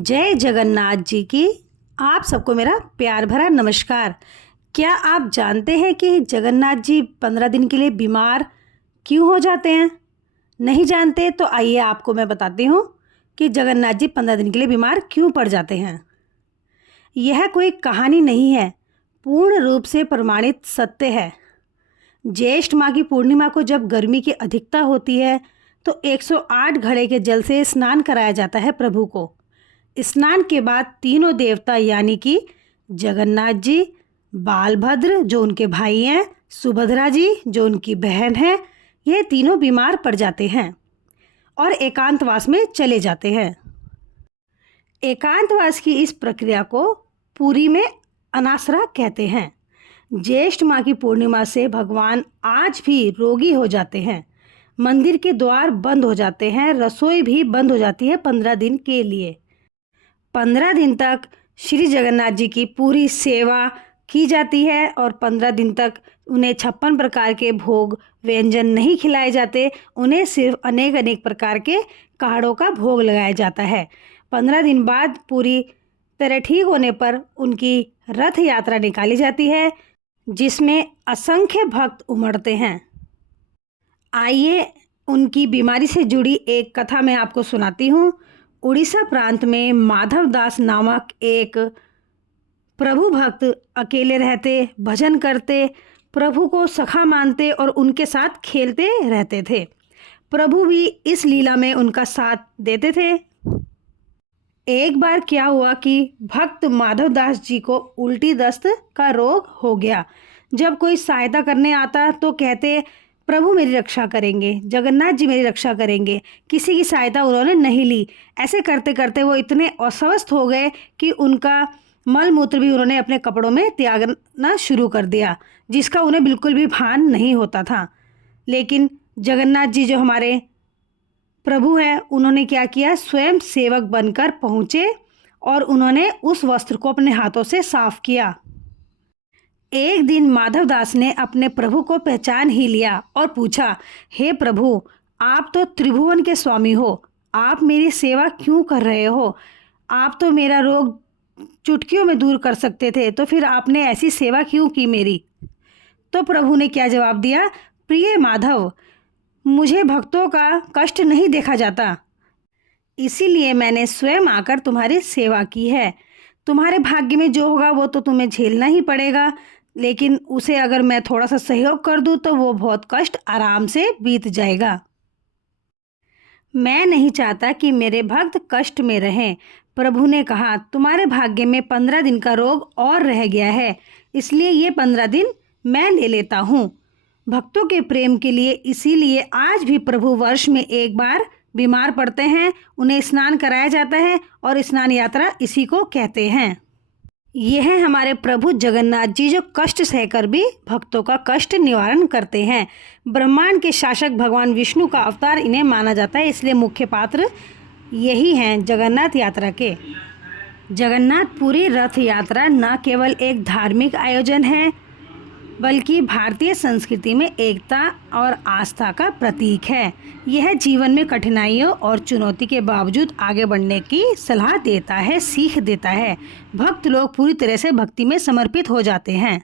जय जगन्नाथ जी की आप सबको मेरा प्यार भरा नमस्कार। क्या आप जानते हैं कि जगन्नाथ जी 15 दिन के लिए बीमार क्यों हो जाते हैं? नहीं जानते तो आइए आपको मैं बताती हूँ कि जगन्नाथ जी 15 दिन के लिए बीमार क्यों पड़ जाते हैं। यह कोई कहानी नहीं है, पूर्ण रूप से प्रमाणित सत्य है। ज्येष्ठ माह की पूर्णिमा को जब गर्मी की अधिकता होती है तो 108 घड़े के जल से स्नान कराया जाता है प्रभु को। स्नान के बाद तीनों देवता यानी कि जगन्नाथ जी, बालभद्र जो उनके भाई हैं, सुभद्रा जी जो उनकी बहन है, ये तीनों बीमार पड़ जाते हैं और एकांतवास में चले जाते हैं। एकांतवास की इस प्रक्रिया को पुरी में अनासरा कहते हैं। ज्येष्ठ माह की पूर्णिमा से भगवान आज भी रोगी हो जाते हैं। मंदिर के द्वार बंद हो जाते हैं, रसोई भी बंद हो जाती है 15 दिन के लिए। 15 दिन तक श्री जगन्नाथ जी की पूरी सेवा की जाती है और 15 दिन तक उन्हें 56 प्रकार के भोग व्यंजन नहीं खिलाए जाते। उन्हें सिर्फ अनेक अनेक प्रकार के काढ़ों का भोग लगाया जाता है। 15 दिन बाद पूरी तरह ठीक होने पर उनकी रथ यात्रा निकाली जाती है, जिसमें असंख्य भक्त उमड़ते हैं। आइए उनकी बीमारी से जुड़ी एक कथा मैं आपको सुनाती हूँ। उड़ीसा प्रांत में माधव दास नामक एक प्रभु भक्त अकेले रहते, भजन करते, प्रभु को सखा मानते और उनके साथ खेलते रहते थे। प्रभु भी इस लीला में उनका साथ देते थे। एक बार क्या हुआ कि भक्त माधव दास जी को उल्टी दस्त का रोग हो गया। जब कोई सहायता करने आता तो कहते, प्रभु मेरी रक्षा करेंगे, जगन्नाथ जी मेरी रक्षा करेंगे। किसी की सहायता उन्होंने नहीं ली। ऐसे करते करते वो इतने अस्वस्थ हो गए कि उनका मल मूत्र भी उन्होंने अपने कपड़ों में त्यागना शुरू कर दिया, जिसका उन्हें बिल्कुल भी भान नहीं होता था। लेकिन जगन्नाथ जी जो हमारे प्रभु हैं, उन्होंने क्या किया, स्वयं सेवक बनकर पहुँचे और उन्होंने उस वस्त्र को अपने हाथों से साफ किया। एक दिन माधव दास ने अपने प्रभु को पहचान ही लिया और पूछा, हे प्रभु, आप तो त्रिभुवन के स्वामी हो, आप मेरी सेवा क्यों कर रहे हो? आप तो मेरा रोग चुटकियों में दूर कर सकते थे, तो फिर आपने ऐसी सेवा क्यों की मेरी? तो प्रभु ने क्या जवाब दिया, प्रिय माधव, मुझे भक्तों का कष्ट नहीं देखा जाता, इसीलिए मैंने स्वयं आकर तुम्हारी सेवा की है। तुम्हारे भाग्य में जो होगा वो तो तुम्हें झेलना ही पड़ेगा, लेकिन उसे अगर मैं थोड़ा सा सहयोग कर दूं तो वो बहुत कष्ट आराम से बीत जाएगा। मैं नहीं चाहता कि मेरे भक्त कष्ट में रहें। प्रभु ने कहा, तुम्हारे भाग्य में 15 दिन का रोग और रह गया है, इसलिए ये 15 दिन मैं ले लेता हूँ भक्तों के प्रेम के लिए। इसीलिए आज भी प्रभु वर्ष में एक बार बीमार पड़ते हैं, उन्हें स्नान कराया जाता है और स्नान यात्रा इसी को कहते हैं। यह है हमारे प्रभु जगन्नाथ जी जो कष्ट सहकर भी भक्तों का कष्ट निवारण करते हैं। ब्रह्मांड के शासक भगवान विष्णु का अवतार इन्हें माना जाता है, इसलिए मुख्य पात्र यही हैं जगन्नाथ यात्रा के। जगन्नाथपुरी रथ यात्रा न केवल एक धार्मिक आयोजन है, बल्कि भारतीय संस्कृति में एकता और आस्था का प्रतीक है। यह जीवन में कठिनाइयों और चुनौती के बावजूद आगे बढ़ने की सलाह देता है, सीख देता है। भक्त लोग पूरी तरह से भक्ति में समर्पित हो जाते हैं।